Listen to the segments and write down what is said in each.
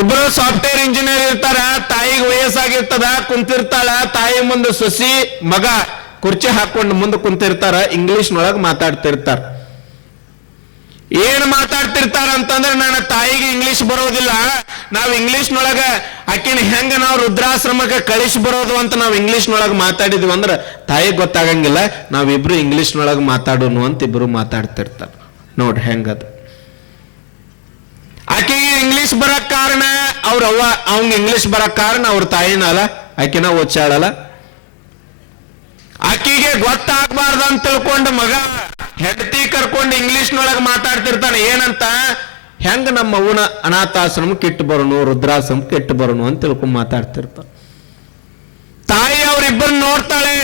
ಇಬ್ರು software engineer ಇರ್ತಾರ, ತಾಯಿಗೆ ವಯಸ್ಸಾಗಿರ್ತದ, ಕುಂತಿರ್ತಾಳ, ತಾಯಿ ಮುಂದೆ ಸೊಸಿ ಮಗ ಕುರ್ಚಿ ಹಾಕೊಂಡು ಮುಂದೆ ಕುಂತಿರ್ತಾರ, ಇಂಗ್ಲಿಷ್ನೊಳಗೆ ಮಾತಾಡ್ತಿರ್ತಾರ. ಏನ್ ಮಾತಾಡ್ತಿರ್ತಾರ ಅಂತಂದ್ರೆ, ನನ್ನ ತಾಯಿಗೆ ಇಂಗ್ಲಿಷ್ ಬರೋದಿಲ್ಲ, ನಾವು ಇಂಗ್ಲಿಷ್ನೊಳಗ ಆಕಿನ ಹೆಂಗ ನಾವು ರುದ್ರಾಶ್ರಮಕ್ಕೆ ಕಳಿಸಿ ಬರೋದು ಅಂತ ನಾವು ಇಂಗ್ಲಿಷ್ನೊಳಗೆ ಮಾತಾಡಿದ್ವಿ ಅಂದ್ರೆ ತಾಯಿಗೆ ಗೊತ್ತಾಗಂಗಿಲ್ಲ. ನಾವಿಬ್ರು ಇಂಗ್ಲಿಷ್ನೊಳಗೆ ಮಾತಾಡೋನು ಅಂತ ಇಬ್ರು ಮಾತಾಡ್ತಿರ್ತಾರ. ನೋಡ್ರಿ ಹೆಂಗದ. ಆಕೆಗೆ ಇಂಗ್ಲಿಷ್ ಬರಕ್ ಕಾರಣ ಅವಂಗ ಇಂಗ್ಲಿಷ್ ಬರಕ್ ಕಾರಣ ಅವ್ರ ತಾಯಿನ ಅಲ್ಲ, ಆಕಿನ ಓದ್ಸಾಳಲ್ಲ. ಆಕಿಗೆ ಗೊತ್ತಾಗಬಾರ್ದು ಅಂತ ತಿಳ್ಕೊಂಡು ಮಗ ಹೆಂಡತಿ ಕರ್ಕೊಂಡು ಇಂಗ್ಲಿಷ್ನೊಳಗೆ ಮಾತಾಡ್ತಿರ್ತಾನೆ. ಏನಂತ, ಹೆಂಗ ನಮ್ಮ ಅವನ ಅನಾಥಾಶ್ರಮಕ್ಕೆ ಇಟ್ಟು ಬರೋನು, ರುದ್ರಾಶ್ರಮಕ್ಕೆ ಇಟ್ಟು ಬರೋನು ಅಂತ ತಿಳ್ಕೊಂಡು ಮಾತಾಡ್ತಿರ್ತಾನೆ. ತಾಯಿ ಅವ್ರಿಬ್ಬರು ನೋಡ್ತಾಳೆ,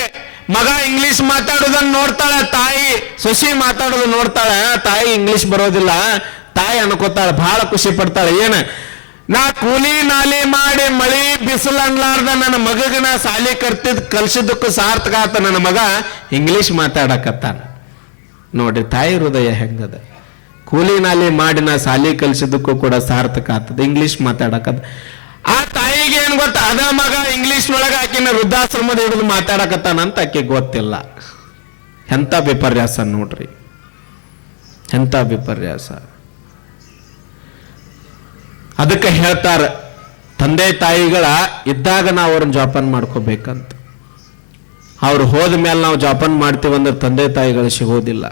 ಮಗ ಇಂಗ್ಲಿಷ್ ಮಾತಾಡೋದನ್ನ ನೋಡ್ತಾಳೆ, ತಾಯಿ ಸೊಸಿ ಮಾತಾಡೋದು ನೋಡ್ತಾಳೆ. ತಾಯಿ ಇಂಗ್ಲಿಷ್ ಬರೋದಿಲ್ಲ. ತಾಯಿ ಅನ್ಕೋತಾಳೆ, ಬಹಳ ಖುಷಿ ಪಡ್ತಾಳೆ. ಏನ, ನಾ ಕೂಲಿ ನಾಲಿ ಮಾಡಿ ಮಳಿ ಬಿಸಿಲು ಅನ್ಲಾರ್ದ ನನ್ನ ಮಗಗ ನಾ ಸಾಲಿ ಕಲ್ಸಿದ್ದಕ್ಕೂ ಸಾರ್ಥಕ ಆತ, ನನ್ನ ಮಗ ಇಂಗ್ಲಿಷ್ ಮಾತಾಡಕತ್ತಾನ. ನೋಡ್ರಿ ತಾಯಿ ಹೃದಯ ಹೆಂಗದ. ಕೂಲಿ ನಾಲಿ ಮಾಡಿ ನಾ ಸಾಲಿ ಕಲ್ಸಿದ್ದಕ್ಕೂ ಕೂಡ ಸಾರ್ಥಕ ಆಗ್ತದ, ಇಂಗ್ಲಿಷ್ ಮಾತಾಡಕತ್ತ. ಆ ತಾಯಿಗೆ ಏನ್ ಗೊತ್ತ, ಅದ ಮಗ ಇಂಗ್ಲಿಷ್ನೊಳಗ ಆಕಿನ ವೃದ್ಧಾಶ್ರಮದ ಹಿಡಿದು ಮಾತಾಡಕತ್ತಾನ ಅಂತ ಆಕೆ ಗೊತ್ತಿಲ್ಲ. ಎಂತ ವಿಪರ್ಯಾಸ ನೋಡ್ರಿ, ಎಂತ ವಿಪರ್ಯಾಸ. ಅದಕ್ಕೆ ಹೇಳ್ತಾರ, ತಂದೆ ತಾಯಿಗಳ ಇದ್ದಾಗ ನಾವು ಅವ್ರನ್ನ ಜೋಪಾನ ಮಾಡ್ಕೋಬೇಕಂತ. ಅವ್ರು ಹೋದ ಮೇಲೆ ನಾವು ಜೋಪಾನ ಮಾಡ್ತೀವಂದ್ರೆ ತಂದೆ ತಾಯಿಗಳು ಸಿಗೋದಿಲ್ಲ.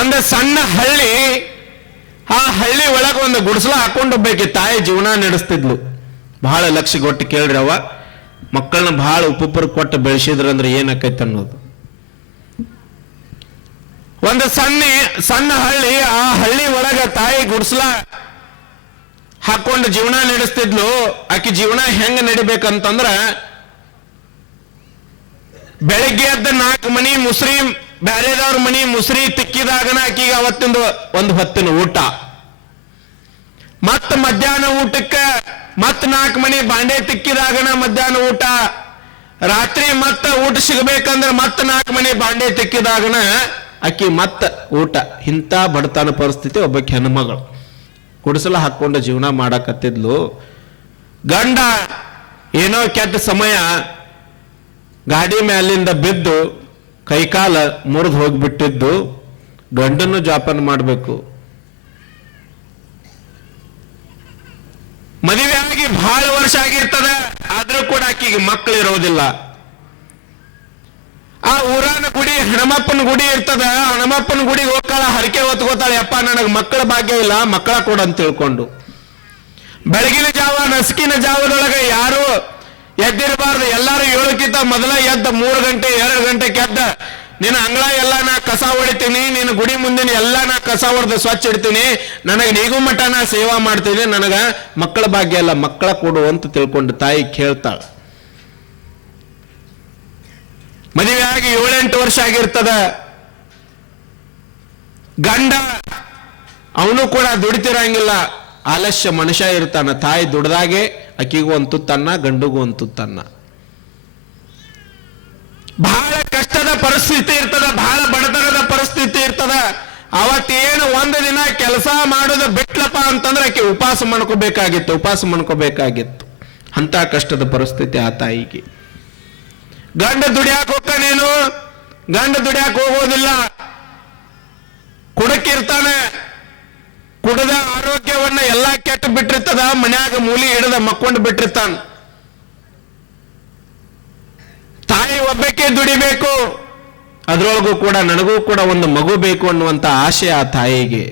ಒಂದು ಸಣ್ಣ ಹಳ್ಳಿ, ಆ ಹಳ್ಳಿ ಒಳಗೆ ಒಂದು ಗುಡಿಸಲ ಹಾಕೊಂಡು ಹೋಗ್ಬೇಕು ತಾಯಿ ಜೀವನ ನಡೆಸ್ತಿದ್ಲು. ಬಹಳ ಲಕ್ಷ ಕೊಟ್ಟು ಕೇಳ್ರಿ, ಅವ ಮಕ್ಕಳನ್ನ ಬಹಳ ಉಪುಪರು ಕೊಟ್ಟು ಬೆಳೆಸಿದ್ರಂದ್ರೆ ಏನಾಕೈತೆ ಅನ್ನೋದು. ಒಂದು ಸಣ್ಣ ಹಳ್ಳಿ, ಆ ಹಳ್ಳಿ ಒಳಗ ತಾಯಿ ಗುಡಿಸಲ ಹಾಕೊಂಡು ಜೀವನ ನಡೆಸ್ತಿದ್ಲು. ಆಕಿ ಜೀವನ ಹೆಂಗ ನಡಿಬೇಕಂತಂದ್ರ, ಬೆಳಗ್ಗೆ ಎದ್ದ 4 ಮನಿ ಮುಸ್ರಿ ಬ್ಯಾರೆದವ್ರ ಮನಿ ಮುಸ್ರಿ ತಿಕ್ಕಿದಾಗನ ಆಕಿಗೆ ಅವತ್ತಿಂದ ಒಂದು ಹೊತ್ತಿನ ಊಟ, ಮತ್ತ ಮಧ್ಯಾಹ್ನ ಊಟಕ್ಕೆ ಮತ್ 4 ಮನಿ ಬಾಂಡೆ ತಿಕ್ಕಿದಾಗನ ಮಧ್ಯಾಹ್ನ ಊಟ, ರಾತ್ರಿ ಮತ್ತ ಊಟ ಸಿಗಬೇಕಂದ್ರೆ ಮತ್ತ 4 ಮನಿ ಬಾಂಡೆ ತಿಕ್ಕಿದಾಗನ ಅಕ್ಕಿ ಮತ್ತ ಊಟ. ಇಂಥ ಬಡತನ ಪರಿಸ್ಥಿತಿ ಒಬ್ಬಕ್ಕೆ ಹೆಣ್ಮಗಳು ಕುಡಿಸಲ ಹಾಕೊಂಡು ಜೀವನ ಮಾಡಕತ್ತಿದ್ಲು. ಗಂಡ ಏನೋ ಕೆಟ್ಟ ಸಮಯ ಗಾಡಿ ಮ್ಯಾಲಿಂದ ಬಿದ್ದು ಕೈಕಾಲ ಮುರಿದು ಹೋಗ್ಬಿಟ್ಟಿದ್ದು. ಗಂಡನ್ನು ಜೋಪಾನ ಮಾಡಬೇಕು. ಮದುವೆ ಆಗಿ ಬಹಳ ವರ್ಷ ಆಗಿರ್ತದ, ಆದ್ರೂ ಕೂಡ ಆಕಿಗೆ ಮಕ್ಕಳು ಇರೋದಿಲ್ಲ. ಆ ಊರಾನ ಗುಡಿ ಹನುಮಪ್ಪನ ಗುಡಿ ಇರ್ತದ, ಹನುಮಪ್ಪನ ಗುಡಿಗೆ ಹೋಗ್ತಾಳ, ಹರಕೆ ಹೊತ್ಕೋತಾಳೆ, ಅಪ್ಪ ನನಗೆ ಮಕ್ಕಳ ಭಾಗ್ಯ ಇಲ್ಲ, ಮಕ್ಕಳ ಕೊಡು ಅಂತ ತಿಳ್ಕೊಂಡು. ಬೆಳಗಿನ ಜಾವ ನಸುಕಿನ ಜಾವದೊಳಗೆ ಯಾರು ಎದ್ದಿರಬಾರ್ದು, ಎಲ್ಲಾರು 7ಕ್ಕಿಂತ ಮೊದಲ ಎದ್ದ 3 ಗಂಟೆ 2 ಗಂಟೆಗೆ ಎದ್ದ, ನಿನ್ನ ಅಂಗಳ ಎಲ್ಲ ನಾ ಕಸ ಹೊಡಿತೀನಿ, ನಿನ್ನ ಗುಡಿ ಮುಂದಿನ ಎಲ್ಲ ನಾ ಕಸ ಹೊಡೆದು ಸ್ವಚ್ಛ ಇಡ್ತೀನಿ, ನನಗೆ ನೀಗು ಮಠ ನಾ ಸೇವಾ ಮಾಡ್ತೀನಿ, ನನಗ ಮಕ್ಕಳ ಭಾಗ್ಯ ಇಲ್ಲ, ಮಕ್ಕಳ ಕೊಡು ಅಂತ ತಿಳ್ಕೊಂಡು ತಾಯಿ ಕೇಳ್ತಾಳ. ಮದುವೆ ಆಗಿ 7-8 ವರ್ಷ ಆಗಿರ್ತದ. ಗಂಡ ಅವನು ಕೂಡ ದುಡಿತಿರಂಗಿಲ್ಲ, ಆಲಸ್ಯ ಮನುಷ್ಯ ಇರ್ತಾನ. ತಾಯಿ ದುಡ್ದಾಗೆ ಅಕ್ಕಿಗೂ ಒಂದು ತುತ್ತನ್ನ, ಗಂಡುಗೂ ಒಂದು ತುತ್ತನ್ನ. ಬಹಳ ಕಷ್ಟದ ಪರಿಸ್ಥಿತಿ ಇರ್ತದ, ಬಹಳ ಬಡತನದ ಪರಿಸ್ಥಿತಿ ಇರ್ತದ. ಅವತ್ತೇನು ಒಂದು ದಿನ ಕೆಲಸ ಮಾಡೋದು ಬಿಟ್ಲಪ್ಪ ಅಂತಂದ್ರೆ ಆಕೆ ಉಪವಾಸ ಮಾಡ್ಕೋಬೇಕಾಗಿತ್ತು. ಅಂತ ಕಷ್ಟದ ಪರಿಸ್ಥಿತಿ ಆ ತಾಯಿಗೆ. ಗಂಡ ದುಡಿಯಾಕ ಹೋಗ್ತಾನೇನು, ಗಂಡ ದುಡಿಯಾಕ ಹೋಗೋದಿಲ್ಲ, ಕುಡಕಿರ್ತಾನೆ. ಕುಡದ ಆರೋಗ್ಯವನ್ನ ಎಲ್ಲಾ ಕೆಟ್ಟು ಬಿಟ್ಟಿರ್ತದ, ಮನ್ಯಾಗ ಮೂಲಿ ಹಿಡದ ಮಕ್ಕೊಂಡು ಬಿಟ್ಟಿರ್ತಾನ. ತಾಯಿ ಒಬ್ಬಕ್ಕೆ ದುಡಿಬೇಕು, ಅದ್ರೊಳಗೂ ಕೂಡ ನನಗೂ ಕೂಡ ಒಂದು ಮಗು ಬೇಕು ಅನ್ನುವಂತ ಆಶೆ ಆ ತಾಯಿಗೆ.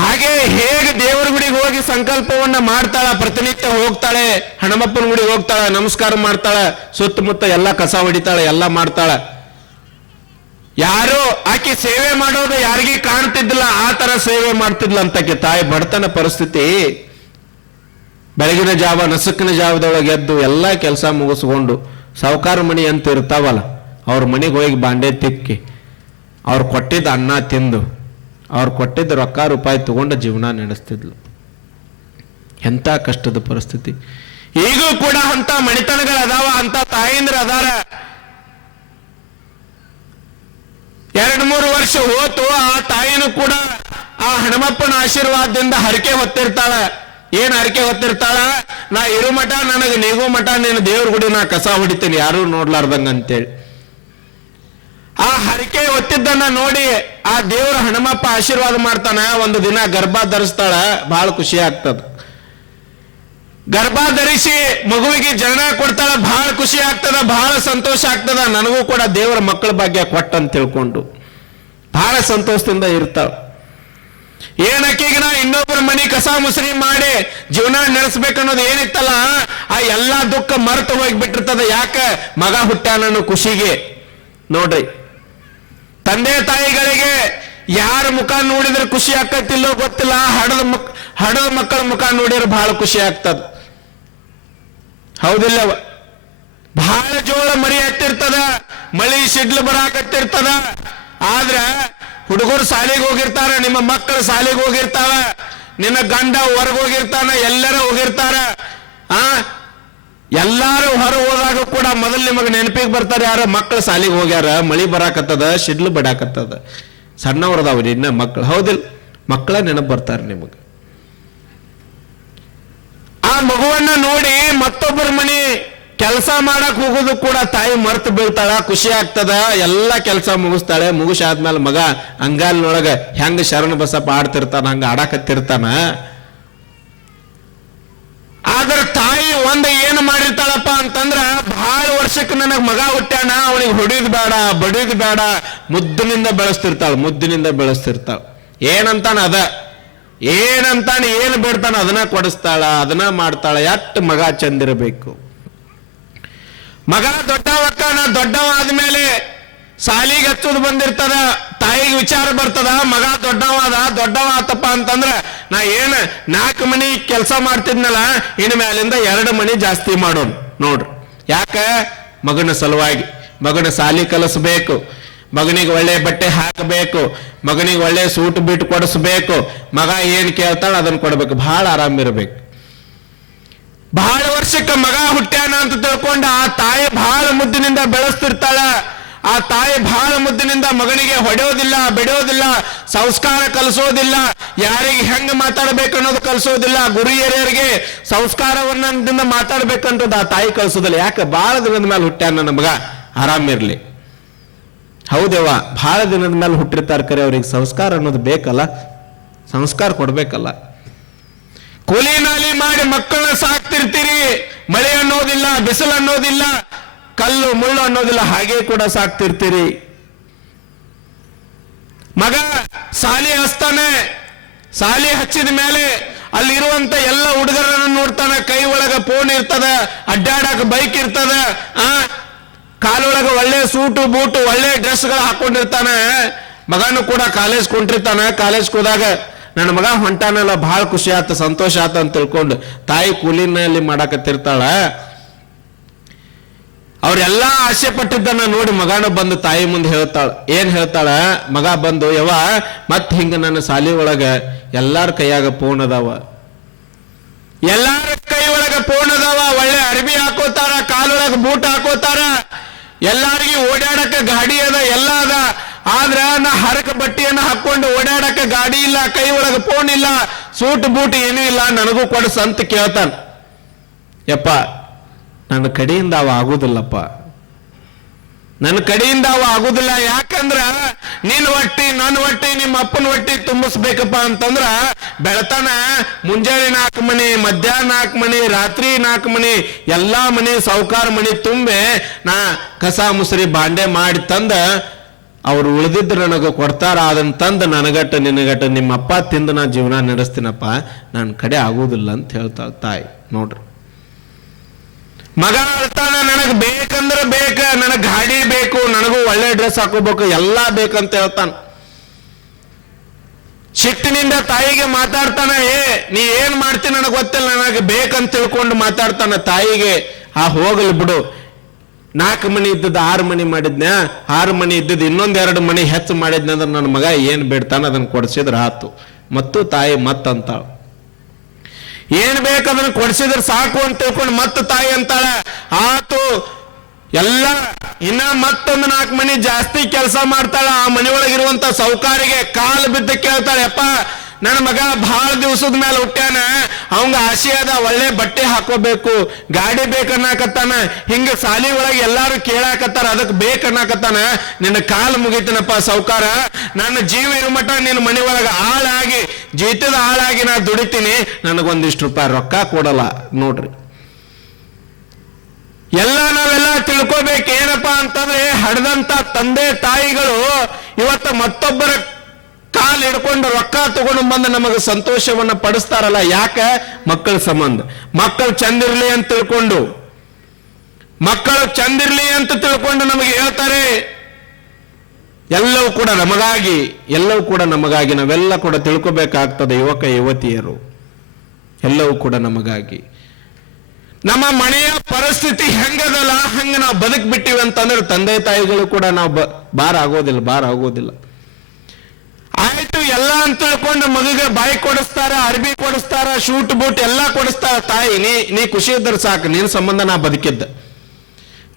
ಹಾಗೆ ಹೇಗೆ ದೇವರ ಗುಡಿಗೆ ಹೋಗಿ ಸಂಕಲ್ಪವನ್ನ ಮಾಡ್ತಾಳ, ಪ್ರತಿನಿತ್ಯ ಹೋಗ್ತಾಳೆ, ಹನುಮಪ್ಪನ ಗುಡಿಗೆ ಹೋಗ್ತಾಳ, ನಮಸ್ಕಾರ ಮಾಡ್ತಾಳ, ಸುತ್ತಮುತ್ತ ಎಲ್ಲ ಕಸ ಹೊಡಿತಾಳೆ, ಎಲ್ಲ ಮಾಡ್ತಾಳ. ಯಾರು ಆಕೆ ಸೇವೆ ಮಾಡೋದು ಯಾರಿಗೂ ಕಾಣ್ತಿದ್ದಿಲ್ಲ, ಆ ತರ ಸೇವೆ ಮಾಡ್ತಿದ್ಲ ಅಂತಕ್ಕೆ ತಾಯಿ. ಬಡತನ ಪರಿಸ್ಥಿತಿ. ಬೆಳಗಿನ ಜಾವ ನಸುಕಿನ ಜಾವದೊಳಗೆ ಎದ್ದು ಎಲ್ಲ ಕೆಲಸ ಮುಗಿಸ್ಕೊಂಡು, ಸಾವುಕಾರ ಮಣಿ ಅಂತ ಇರ್ತಾವಲ್ಲ, ಅವ್ರ ಮನೆಗೆ ಹೋಗಿ ಬಾಂಡೆ ತಿಕ್ಕಿ, ಅವ್ರು ಕೊಟ್ಟಿದ್ದ ಅನ್ನ ತಿಂದು, ಅವ್ರು ಕೊಟ್ಟಿದ್ದ ರೊಕ್ಕ ರೂಪಾಯಿ ತಗೊಂಡು ಜೀವನ ನಡೆಸ್ತಿದ್ಲು. ಎಂಥ ಕಷ್ಟದ ಪರಿಸ್ಥಿತಿ. ಈಗೂ ಕೂಡ ಅಂತ ಮಣಿತನಗಳು ಅದಾವ, ಅಂತ ತಾಯಂದ್ರ ಅದಾರ. 2-3 ವರ್ಷ ಹೋತು. ಆ ತಾಯಿನೂ ಕೂಡ ಆ ಹನುಮಪ್ಪನ ಆಶೀರ್ವಾದದಿಂದ ಹರಕೆ ಹೊತ್ತಿರ್ತಾಳ. ಏನ್ ಹರಕೆ ಹೊತ್ತಿರ್ತಾಳ? ನಾ ಇರು ಮಠ ನನಗೆ ನೀಗೋ ಮಠ ನೀನು ದೇವ್ರ ಗುಡಿ ನಾ ಕಸ ಹೊಡಿತೀನಿ ಯಾರು ನೋಡ್ಲಾರ್ದಂಗ ಅಂತೇಳಿ. ಆ ಹರಕೆ ಹೊತ್ತಿದ್ದನ್ನ ನೋಡಿ ಆ ದೇವ್ರ ಹನುಮಪ್ಪ ಆಶೀರ್ವಾದ ಮಾಡ್ತಾನ. ಒಂದು ದಿನ ಗರ್ಭ ಧರಿಸ್ತಾಳ. ಬಹಳ ಖುಷಿ ಆಗ್ತದ. ಗರ್ಭ ಧರಿಸಿ ಮಗುವಿಗೆ ಜನನ ಕೊಡ್ತಾಳ. ಬಹಳ ಖುಷಿ ಆಗ್ತದ, ಬಹಳ ಸಂತೋಷ ಆಗ್ತದ. ನನಗೂ ಕೂಡ ದೇವರ ಮಕ್ಕಳ ಭಾಗ್ಯ ಕೊಟ್ಟ ಅಂತ ತಿಳ್ಕೊಂಡು ಬಹಳ ಸಂತೋಷದಿಂದ ಇರ್ತಾಳ. ಏನಕ್ಕೀಗ ನಾ ಇನ್ನೊಬ್ಬರ ಮನೆ ಕಸ ಮುಸರಿ ಮಾಡಿ ಜೀವನ ನಡೆಸ್ಬೇಕನ್ನೋದು ಏನಿತ್ತಲ್ಲ, ಆ ಎಲ್ಲಾ ದುಃಖ ಮರೆತು ಹೋಗ್ಬಿಟ್ಟಿರ್ತದ. ಯಾಕ? ಮಗ ಹುಟ್ಟಾನನ್ನು ಖುಷಿಗೆ. ನೋಡ್ರಿ, ತಂದೆ ತಾಯಿಗಳಿಗೆ ಯಾರ ಮುಖ ನೋಡಿದ್ರೆ ಖುಷಿ ಆಕತ್ತಿಲ್ಲೋ ಗೊತ್ತಿಲ್ಲ. ಹಡದ ಮಕ್ಕಳ ಮುಖ ನೋಡಿದ್ರೆ ಬಹಳ ಖುಷಿ ಆಗ್ತದ. ಹೌದಿಲ್ಲವ? ಬಹಳ ಜೋಳ ಮರಿ ಹತ್ತಿರ್ತದ, ಮಳಿ ಸಿಡ್ಲು ಬರಾಕತ್ತಿರ್ತದ. ಆದ್ರ ಹುಡುಗರು ಶಾಲೆಗೆ ಹೋಗಿರ್ತಾರ, ನಿಮ್ಮ ಮಕ್ಕಳು ಶಾಲೆಗೆ ಹೋಗಿರ್ತಾವ, ನಿನ್ನ ಗಂಡ ಹೊರಗೆ ಹೋಗಿರ್ತಾನ, ಎಲ್ಲರೂ ಹೋಗಿರ್ತಾರ. ಎಲ್ಲಾರು ಹೊರ ಹೋದಾಗ ಕೂಡ ಮೊದಲು ನಿಮಗೆ ನೆನಪಿಗೆ ಬರ್ತಾರೆ ಯಾರ? ಮಕ್ಕಳು ಶಾಲೆಗೆ ಹೋಗ್ಯಾರ, ಮಳಿ ಬರಾಕತ್ತದ, ಸಿಡ್ಲು ಬಡಾಕತ್ತದ. ಸಣ್ಣವ್ರದಾವ್ರಿ ಇನ್ನ ಮಕ್ಕಳು. ಹೌದಿಲ್ಲ? ಮಕ್ಕಳ ನೆನಪು ಬರ್ತಾರೆ ನಿಮಗೆ. ಆ ಮಗುವನ್ನ ನೋಡಿ ಮತ್ತೊಬ್ಬರ ಮನೆ ಕೆಲಸ ಮಾಡಕ್ ಹೋಗೋದು ಕೂಡ ತಾಯಿ ಮರ್ತು ಬೀಳ್ತಾಳ. ಖುಷಿ ಆಗ್ತದ, ಎಲ್ಲ ಕೆಲಸ ಮುಗಿಸ್ತಾಳೆ. ಮುಗಿಸಾದ್ಮೇಲೆ ಮಗ ಅಂಗಾಲ್ನೊಳಗ ಹೆಂಗ ಶರಣ ಬಸಪ್ಪ ಆಡ್ತಿರ್ತಾನ ಹಂಗ ಆಡಾಕತ್ತಿರ್ತಾನ. ಆದ್ರ ತಾಯಿ ಒಂದು ಏನು ಮಾಡಿರ್ತಾಳಪ್ಪ ಅಂತಂದ್ರ, ಬಹಳ ವರ್ಷಕ್ಕೆ ನನಗ್ ಮಗ ಹುಟ್ಟ್ಯಾನ, ಅವನಿಗೆ ಹೊಡಿದ್ ಬೇಡ, ಬಡಿದ್ ಬೇಡ, ಮುದ್ದಿನಿಂದ ಬೆಳೆಸ್ತಿರ್ತಾಳ. ಮುದ್ದಿನಿಂದ ಬೆಳೆಸ್ತಿರ್ತಾಳ. ಏನಂತಾನ ಅದ, ಏನಂತಾನ, ಏನು ಬೇಡ್ತಾನ ಅದನ್ನ ಕೊಡಿಸ್ತಾಳ, ಅದನ್ನ ಮಾಡ್ತಾಳ. ಎಟ್ಟು ಮಗ ಚಂದಿರಬೇಕು. ಮಗ ದೊಡ್ಡವಕ್ಕನ, ದೊಡ್ಡವ ಆದ್ಮೇಲೆ ಸಾಲಿಗೆ ಹಚ್ಚೋದು ಬಂದಿರ್ತದ. ತಾಯಿಗೆ ವಿಚಾರ ಬರ್ತದ, ಮಗ ದೊಡ್ಡವ ಆತಪ್ಪ ಅಂತಂದ್ರ ನಾ ಏನ್ 4 ಮನಿ ಕೆಲಸ ಮಾಡ್ತಿದ್ನಲ್ಲ, ಇನ್ನು ಮ್ಯಾಲಿಂದ 2 ಮನಿ ಜಾಸ್ತಿ ಮಾಡೋಣ. ನೋಡ್ರಿ, ಯಾಕ? ಮಗನ ಸಲುವಾಗಿ. ಮಗನ ಸಾಲಿ ಕಲಿಸ್ಬೇಕು, ಮಗನಿಗೆ ಒಳ್ಳೆ ಬಟ್ಟೆ ಹಾಕಬೇಕು, ಮಗನಿಗೆ ಒಳ್ಳೆ ಸೂಟ್ ಬಿಟ್ಟು ಕೊಡಿಸ್ಬೇಕು. ಮಗ ಏನ್ ಕೇಳ್ತಾಳ ಅದನ್ನ ಕೊಡ್ಬೇಕು. ಬಹಳ ಆರಾಮಿರ್ಬೇಕು. ಬಹಳ ವರ್ಷಕ್ಕೆ ಮಗ ಹುಟ್ಟ್ಯಾನ ಅಂತ ತಿಳ್ಕೊಂಡು ಆ ತಾಯಿ ಬಹಳ ಮುದ್ದಿನಿಂದ ಬೆಳೆಸ್ತಿರ್ತಾಳ. ಆ ತಾಯಿ ಬಹಳ ಮುದ್ದಿನಿಂದ ಮಗನಿಗೆ ಹೊಡೆಯೋದಿಲ್ಲ, ಬೆಳೆಯೋದಿಲ್ಲ, ಸಂಸ್ಕಾರ ಕಲಿಸೋದಿಲ್ಲ, ಯಾರಿಗೆ ಹೆಂಗ ಮಾತಾಡ್ಬೇಕು ಅನ್ನೋದು ಕಲಿಸೋದಿಲ್ಲ. ಗುರು ಹಿರಿಯರಿಗೆ ಸಂಸ್ಕಾರವನ್ನ ಮಾತಾಡ್ಬೇಕಂತದ್ದು ಆ ತಾಯಿ ಕಲಿಸೋದಿಲ್ಲ. ಯಾಕೆ? ಬಹಳ ದಿನದ ಮೇಲೆ ಹುಟ್ಟ್ಯಾನ ನನ್ನ ಮಗ, ಆರಾಮಿರ್ಲಿ. ಹೌದೇವ, ಬಹಳ ದಿನದ ಮೇಲೆ ಹುಟ್ಟಿರ್ತಾರೆ, ಕರೆ ಅವ್ರಿಗೆ ಸಂಸ್ಕಾರ ಅನ್ನೋದು ಬೇಕಲ್ಲ, ಸಂಸ್ಕಾರ ಕೊಡ್ಬೇಕಲ್ಲ. ಕೂಲಿ ನಾಲಿ ಮಾಡಿ ಮಕ್ಕಳನ್ನ ಸಾಕ್ತಿರ್ತೀರಿ. ಮಳೆ ಅನ್ನೋದಿಲ್ಲ, ಬಿಸಿಲು ಅನ್ನೋದಿಲ್ಲ, ಕಲ್ಲು ಮುಳ್ಳು ಅನ್ನೋದಿಲ್ಲ, ಹಾಗೆ ಕೂಡ ಸಾಕ್ತಿರ್ತೀರಿ. ಮಗ ಸಾಲಿ ಹಚ್ತಾನೆ, ಸಾಲಿ ಹಚ್ಚಿದ ಮೇಲೆ ಅಲ್ಲಿರುವಂತ ಎಲ್ಲ ಹುಡುಗರನ್ನು ನೋಡ್ತಾನ. ಕೈ ಒಳಗ ಫೋನ್ ಇರ್ತದ, ಅಡ್ಡಾಡಕ ಬೈಕ್ ಇರ್ತದ, ಕಾಲೊಳಗ ಒಳ್ಳೆ ಸೂಟು ಬೂಟು ಒಳ್ಳೆ ಡ್ರೆಸ್ಗಳು ಹಾಕೊಂಡಿರ್ತಾನೆ. ಮಗನು ಕೂಡ ಕಾಲೇಜ್ ಕೊಂಡಿರ್ತಾನ. ಕಾಲೇಜ್ ಹೋದಾಗ ನನ್ನ ಮಗ ಹೊಂಟಾನಲ್ಲ, ಬಹಳ ಖುಷಿ ಆತ, ಸಂತೋಷ ಆತ ಅಂತ ತಿಳ್ಕೊಂಡು ತಾಯಿ ಕೂಲಿನಲ್ಲಿ ಮಾಡಾಕತ್ತಿರ್ತಾಳ. ಅವ್ರೆಲ್ಲಾ ಆಸೆ ಪಟ್ಟಿದ್ದನ್ನ ನೋಡಿ ಮಗನ ಬಂದು ತಾಯಿ ಮುಂದೆ ಹೇಳ್ತಾಳ. ಏನ್ ಹೇಳ್ತಾಳ? ಮಗ ಬಂದು, ಯವ್ವ ಮತ್ ಹಿಂಗ ನನ್ನ ಸಾಲಿ ಒಳಗ ಎಲ್ಲಾರ ಕೈಯಾಗ ಫೋನ್ ಅದಾವ, ಎಲ್ಲಾರ ಕೈ ಒಳಗ ಫೋನ್ ಅದಾವ, ಒಳ್ಳೆ ಅರ್ಬಿ ಹಾಕೋತಾರ, ಕಾಲೊಳಗ ಬೂಟ್ ಹಾಕೋತಾರ, ಎಲ್ಲಾರ್ಗಿ ಓಡಾಡಕ ಗಾಡಿ ಅದ, ಎಲ್ಲ ಅದ. ಆದ್ರ ನಾ ಹರಕ ಬಟ್ಟೆಯನ್ನ ಹಾಕೊಂಡು ಓಡಾಡಕ ಗಾಡಿ ಇಲ್ಲ, ಕೈ ಒಳಗ ಫೋನ್ ಇಲ್ಲ, ಸೂಟ್ ಬೂಟ್ ಏನೂ ಇಲ್ಲ, ನನಗೂ ಕೊಡಿಸ ಅಂತ ಕೇಳ್ತಾನ. ಯಪ್ಪ, ನನ್ನ ಕಡೆಯಿಂದ ಅವ ಆಗುದಿಲ್ಲಪ್ಪ, ನನ್ನ ಕಡೆಯಿಂದ ಅವ ಆಗುದಿಲ್ಲ. ಯಾಕಂದ್ರ ನಿನ್ ಹೊಟ್ಟಿ, ನನ್ನ ಹೊಟ್ಟಿ, ನಿಮ್ಮ ಅಪ್ಪನ ಹೊಟ್ಟಿ ತುಂಬಿಸ್ಬೇಕಪ್ಪ ಅಂತಂದ್ರ ಬೆಳತನ ಮುಂಜಾನೆ 4 ಮನಿ, ಮಧ್ಯಾಹ್ನ 4 ಮನಿ, ರಾತ್ರಿ 4 ಮನಿ, ಎಲ್ಲಾ ಮನಿ ಸಾವುಕಾರ ಮನಿ ತುಂಬೆ ನಾ ಕಸ ಮುಸರಿ ಬಾಂಡೆ ಮಾಡಿ ತಂದ ಅವ್ರು ಉಳಿದಿದ್ದು ನನಗೆ ಕೊಡ್ತಾರ. ಅದನ್ನ ತಂದು ನನಗಟ್ಟ ನಿನಗಟ್ಟ ನಿಮ್ಮ ಅಪ್ಪ ತಿಂದು ನಾ ಜೀವನ ನಡೆಸ್ತೀನಪ್ಪ, ನನ್ನ ಕಡೆ ಆಗುದಿಲ್ಲ ಅಂತ ಹೇಳ್ತಾಳ ತಾಯಿ. ನೋಡ್ರಿ, ಮಗ ಹೇಳ್ತಾನ, ನನಗ್ ಬೇಕಂದ್ರೆ ಬೇಕ, ನನಗ್ ಗಾಡಿ ಬೇಕು, ನನಗೂ ಒಳ್ಳೆ ಡ್ರೆಸ್ ಹಾಕೋಬೇಕು, ಎಲ್ಲಾ ಬೇಕಂತ ಹೇಳ್ತಾನ. ಸಿಟ್ಟಿನಿಂದ ತಾಯಿಗೆ ಮಾತಾಡ್ತಾನ. ನೀ ಏನ್ ಮಾಡ್ತೀನಿ ನನಗೆ ಗೊತ್ತಿಲ್ಲ, ನನಗೆ ಬೇಕಂತ ತಿಳ್ಕೊಂಡು ಮಾತಾಡ್ತಾನ ತಾಯಿಗೆ. ಹೋಗಲಿ ಬಿಡು, 4 ಮನಿ ಇದ್ದದ್ದು 6 ಮನಿ ಮಾಡಿದ್ನ, 6 ಮನಿ ಇದ್ದದ್ದು ಇನ್ನೊಂದ್ 2 ಮನಿ ಹೆಚ್ಚು ಮಾಡಿದ್ನ ಅಂದ್ರೆ ನನ್ನ ಮಗ ಏನ್ ಬೇಡ್ತಾನ ಅದನ್ನ ಕೊಡ್ಸಿದ್ರ ಆತು. ಮತ್ತು ತಾಯಿ ಮತ್ತಂತಾಳ, ಏನ್ ಬೇಕದನ್ನ ಕೊಡ್ಸಿದ್ರೆ ಸಾಕು ಅಂತ ತಿಳ್ಕೊಂಡು ಮತ್ತೆ ತಾಯಿ ಅಂತಾಳ, ಆತು ಎಲ್ಲ ಇನ್ನ ಮತ್ತೊಂದು 4 ಮನಿ ಜಾಸ್ತಿ ಕೆಲಸ ಮಾಡ್ತಾಳ. ಆ ಮನಿ ಒಳಗಿರುವಂತ ಸೌಕಾರಿಗೆ ಕಾಲು ಬಿದ್ದು ಕೇಳ್ತಾಳೆ, ಅಪ್ಪ ನನ್ನ ಮಗ ಬಹಳ ದಿವಸದ ಮೇಲೆ ಹುಟ್ಟ್ಯಾನ, ಅವಂಗ ಆಸೆ ಅದ ಒಳ್ಳೆ ಬಟ್ಟೆ ಹಾಕೋಬೇಕು, ಗಾಡಿ ಬೇಕನ್ನಾಕತ್ತಾನ, ಹಿಂಗ ಸಾಲಿ ಒಳಗೆ ಎಲ್ಲಾರು ಕೇಳಾಕತ್ತಾರ, ಅದಕ್ಕೆ ಬೇಕನ್ನಾಕತ್ತಾನ, ನಿನ್ನ ಕಾಲು ಮುಗಿತನಪ್ಪ ಸೌಕಾರ, ನನ್ನ ಜೀವ ಇರು ಮಠ ನಿನ್ನ ಮನೆ ಒಳಗೆ ಆಳಾಗಿ ಜೀತದ ಆಳಾಗಿ ನಾ ದುಡಿತೀನಿ, ನನಗೊಂದಿಷ್ಟು ರೂಪಾಯಿ ರೊಕ್ಕ ಕೊಡಲ್ಲ. ನೋಡ್ರಿ, ಎಲ್ಲ ನಾವೆಲ್ಲ ತಿಳ್ಕೋಬೇಕು ಏನಪ್ಪಾ ಅಂತಂದ್ರೆ, ಹಡ್ದಂತ ತಂದೆ ತಾಯಿಗಳು ಇವತ್ತು ಮತ್ತೊಬ್ಬರ ಕಾಲು ಹಿಡ್ಕೊಂಡು ರೊಕ್ಕ ತಗೊಂಡು ಬಂದು ನಮಗೆ ಸಂತೋಷವನ್ನ ಪಡಿಸ್ತಾರಲ್ಲ. ಯಾಕೆ? ಮಕ್ಕಳ ಸಂಬಂಧ. ಮಕ್ಕಳು ಚಂದಿರ್ಲಿ ಅಂತ ತಿಳ್ಕೊಂಡು, ಮಕ್ಕಳು ಚಂದಿರ್ಲಿ ಅಂತ ತಿಳ್ಕೊಂಡು ನಮಗೆ ಹೇಳ್ತಾರೆ. ಎಲ್ಲವೂ ಕೂಡ ನಮಗಾಗಿ, ಎಲ್ಲವೂ ಕೂಡ ನಮಗಾಗಿ. ನಾವೆಲ್ಲ ಕೂಡ ತಿಳ್ಕೋಬೇಕಾಗ್ತದೆ ಯುವಕ ಯುವತಿಯರು, ಎಲ್ಲವೂ ಕೂಡ ನಮಗಾಗಿ. ನಮ್ಮ ಮನೆಯ ಪರಿಸ್ಥಿತಿ ಹೆಂಗದಲ್ಲ ಹಂಗ ನಾವು ಬದುಕ್ ಬಿಟ್ಟಿವಿ ಅಂತಂದ್ರೆ ತಂದೆ ತಾಯಿಗಳು ಕೂಡ ನಾವು ಭಾರ ಆಗೋದಿಲ್ಲ. ಆಯ್ತು ಎಲ್ಲ ಅಂತ ತಿಳ್ಕೊಂಡು ಮಗುಗೆ ಬಾಯಿ ಕೊಡಿಸ್ತಾರ, ಅರ್ಬಿ ಕೊಡಿಸ್ತಾರ, ಶೂಟ್ ಬೂಟ್ ಎಲ್ಲ ಕೊಡಿಸ್ತಾರ. ತಾಯಿ ನೀ ಖುಷಿ ಇದ್ರೆ ಸಾಕು, ನಿನ್ ಸಂಬಂಧ ನಾ ಬದುಕಿದ್ದ,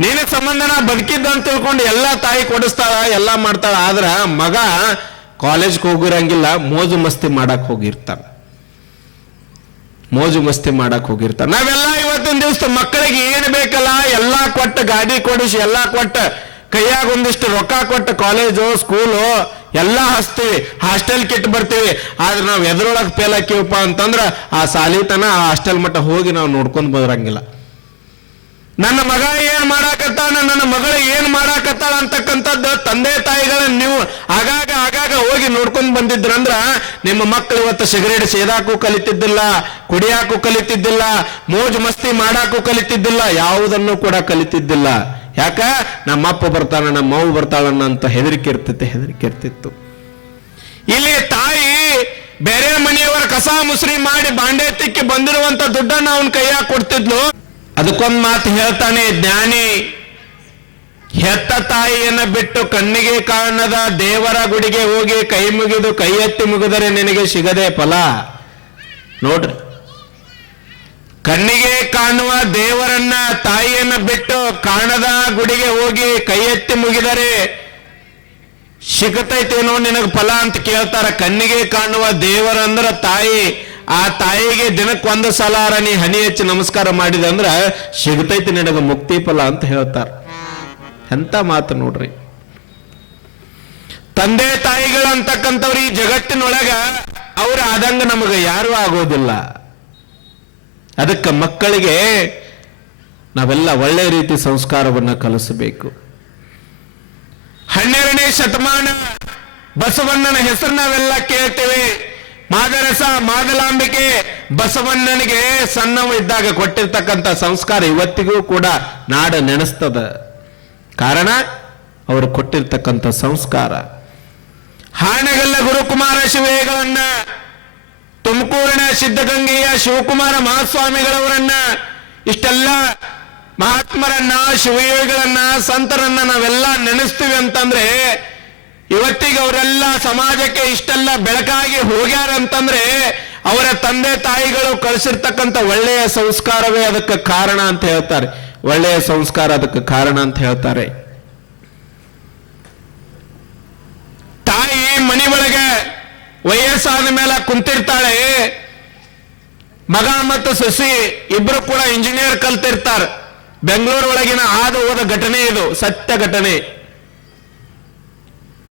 ನಿನ್ನ ಸಂಬಂಧ ನಾ ಬದುಕಿದ್ದ ಅಂತ ತಿಳ್ಕೊಂಡು ಎಲ್ಲ ತಾಯಿ ಕೊಡಿಸ್ತಾಳ, ಎಲ್ಲ ಮಾಡ್ತಾಳ. ಆದ್ರ ಮಗ ಕಾಲೇಜ್ಗೆ ಹೋಗಿರಂಗಿಲ್ಲ, ಮೋಜು ಮಸ್ತಿ ಮಾಡಕ್ ಹೋಗಿರ್ತಾನ. ನಾವೆಲ್ಲ ಇವತ್ತಿನ ದಿವಸ ಮಕ್ಕಳಿಗೆ ಏನ್ ಬೇಕಲ್ಲ ಎಲ್ಲಾ ಕೊಟ್ಟು, ಗಾಡಿ ಕೊಡಿಸಿ ಎಲ್ಲಾ ಕೊಟ್ಟು, ಕೈಯಾಗ ಒಂದಿಷ್ಟು ರೊಕ್ಕ ಕೊಟ್ಟು ಕಾಲೇಜು ಸ್ಕೂಲು ಎಲ್ಲ ಹಚ್ತೀವಿ, ಹಾಸ್ಟೆಲ್ ಕಿಟ್ ಬರ್ತೀವಿ. ಆದ್ರೆ ನಾವು ಎದ್ರೊಳಗೆ ಫೇಲ್ ಹಾಕಿವಪ್ಪ ಅಂತಂದ್ರ ಆ ಸಾಲಿತನ ಆ ಹಾಸ್ಟೆಲ್ ಮಟ್ಟ ಹೋಗಿ ನಾವು ನೋಡ್ಕೊಂಡು ಬರಂಗಿಲ್ಲ. ನನ್ನ ಮಗ ಏನ್ ಮಾಡಾಕತ್ತಾನ, ನನ್ನ ಮಗಳು ಏನ್ ಮಾಡಾಕತ್ತಾಳ ಅಂತಕ್ಕಂಥದ್ದು ತಂದೆ ತಾಯಿಗಳನ್ನ ನೀವು ಆಗಾಗ ಹೋಗಿ ನೋಡ್ಕೊಂಡು ಬಂದಿದ್ರಂದ್ರ ನಿಮ್ಮ ಮಕ್ಕಳು ಇವತ್ತು ಸಿಗರೇಟ್ ಸೇದಾಕು ಕಲಿತಿದ್ದಿಲ್ಲ, ಕುಡಿಯಾಕು ಕಲಿತಿದ್ದಿಲ್ಲ, ಮೋಜು ಮಸ್ತಿ ಮಾಡಾಕು ಕಲಿತಿದ್ದಿಲ್ಲ, ಯಾವುದನ್ನು ಕೂಡ ಕಲಿತಿದ್ದಿಲ್ಲ. ಯಾಕ? ನಮ್ಮಪ್ಪ ಬರ್ತಾನ, ನಮ್ಮ ಅವ್ವ ಬರ್ತಾಳನ್ನಂತ ಹೆದರಿಕೆ ಇರ್ತಿತ್ತು. ಇಲ್ಲಿ ತಾಯಿ ಬೇರೆ ಮನೆಯವರ ಕಸ ಮುಸ್ರಿ ಮಾಡಿ ಬಾಂಡೆ ತಿಕ್ಕಿ ಬಂದಿರುವಂತ ದುಡ್ಡನ್ನ ಅವನ ಕೈಯಾಗ ಕೊಡ್ತಿದ್ಲು. ಅದಕ್ಕೊಂದು ಮಾತು ಹೇಳ್ತಾನೆ ಜ್ಞಾನಿ, ಹೆತ್ತ ತಾಯಿಯನ್ನ ಬಿಟ್ಟು ಕಣ್ಣಿಗೆ ಕಾಣದ ದೇವರ ಗುಡಿಗೆ ಹೋಗಿ ಕೈ ಮುಗಿದು ಕೈ ಎತ್ತಿ ಮುಗಿದರೆ ನಿನಗೆ ಸಿಗದೆ ಫಲ. ನೋಡ್ರಿ, ಕಣ್ಣಿಗೆ ಕಾಣುವ ದೇವರನ್ನ ತಾಯಿಯನ್ನ ಬಿಟ್ಟು ಕಾಣದ ಗುಡಿಗೆ ಹೋಗಿ ಕೈ ಎತ್ತಿ ಮುಗಿದರೆ ಸಿಗತೈತೇನೋ ನಿನಗೆ ಫಲ ಅಂತ ಕೇಳ್ತಾರ. ಕಣ್ಣಿಗೆ ಕಾಣುವ ದೇವರಂದ್ರ ತಾಯಿ, ಆ ತಾಯಿಗೆ ದಿನಕ್ಕೊಂದು ಸಲಾರ ನೀ ಹನಿ ಹೆಚ್ಚಿ ನಮಸ್ಕಾರ ಮಾಡಿದೆ ಅಂದ್ರ ಸಿಗತೈತಿ ನಿನಗ ಮುಕ್ತಿ ಫಲ ಅಂತ ಹೇಳ್ತಾರ. ಎಂತ ಮಾತು ನೋಡ್ರಿ. ತಂದೆ ತಾಯಿಗಳಂತಕ್ಕಂಥವ್ರು ಈ ಜಗತ್ತಿನೊಳಗ ಅವ್ರ ಆದಂಗ ನಮಗ ಯಾರು ಆಗೋದಿಲ್ಲ. ಅದಕ್ಕೆ ಮಕ್ಕಳಿಗೆ ನಾವೆಲ್ಲ ಒಳ್ಳೆ ರೀತಿ ಸಂಸ್ಕಾರವನ್ನ ಕಲಿಸಬೇಕು. 12ನೇ ಶತಮಾನ ಬಸವಣ್ಣನ ಹೆಸರು ನಾವೆಲ್ಲ ಕೇಳ್ತೇವೆ. ಮಾದರಸ ಮಾದಲಾಂಬಿಕೆ ಬಸವಣ್ಣನಿಗೆ ಸಣ್ಣವ ಇದ್ದಾಗ ಕೊಟ್ಟಿರ್ತಕ್ಕಂಥ ಸಂಸ್ಕಾರ ಇವತ್ತಿಗೂ ಕೂಡ ನಾಡ ನೆನೆಸ್ತದ. ಕಾರಣ ಅವರು ಕೊಟ್ಟಿರ್ತಕ್ಕಂಥ ಸಂಸ್ಕಾರ. ಹಾನಗಲ್ಲ ಗುರುಕುಮಾರ ಶಿವೇಗಳನ್ನ, ತುಮಕೂರಿನ ಸಿದ್ಧಗಂಗೆಯ ಶಿವಕುಮಾರ ಮಹಾಸ್ವಾಮಿಗಳವರನ್ನ, ಇಷ್ಟೆಲ್ಲ ಮಹಾತ್ಮರನ್ನ, ಶಿವಯೋಗಿಗಳನ್ನ, ಸಂತರನ್ನ ನಾವೆಲ್ಲ ನೆನೆಸ್ತೀವಿ ಅಂತಂದ್ರೆ ಇವತ್ತಿಗೆ ಅವರೆಲ್ಲ ಸಮಾಜಕ್ಕೆ ಇಷ್ಟೆಲ್ಲ ಬೆಳಕಾಗಿ ಹೋಗ್ಯಾರ ಅಂತಂದ್ರೆ ಅವರ ತಂದೆ ತಾಯಿಗಳು ಕಳಿಸಿರ್ತಕ್ಕಂಥ ಒಳ್ಳೆಯ ಸಂಸ್ಕಾರವೇ ಅದಕ್ಕೆ ಕಾರಣ ಅಂತ ಹೇಳ್ತಾರೆ. ಒಳ್ಳೆಯ ಸಂಸ್ಕಾರ ಅದಕ್ಕೆ ಕಾರಣ ಅಂತ ಹೇಳ್ತಾರೆ. ತಾಯಿ ಮನೆ ಒಳಗೆ ವಯಸ್ಸಾದ ಮೇಲೆ ಕುಂತಿರ್ತಾಳೆ. ಮಗ ಮತ್ತು ಸೊಸಿ ಇಬ್ರು ಕೂಡ ಇಂಜಿನಿಯರ್ ಕಲ್ತಿರ್ತಾರೆ. ಬೆಂಗಳೂರು ಒಳಗಿನ ಆದ ಹೋದ ಘಟನೆ ಇದು, ಸತ್ಯ ಘಟನೆ.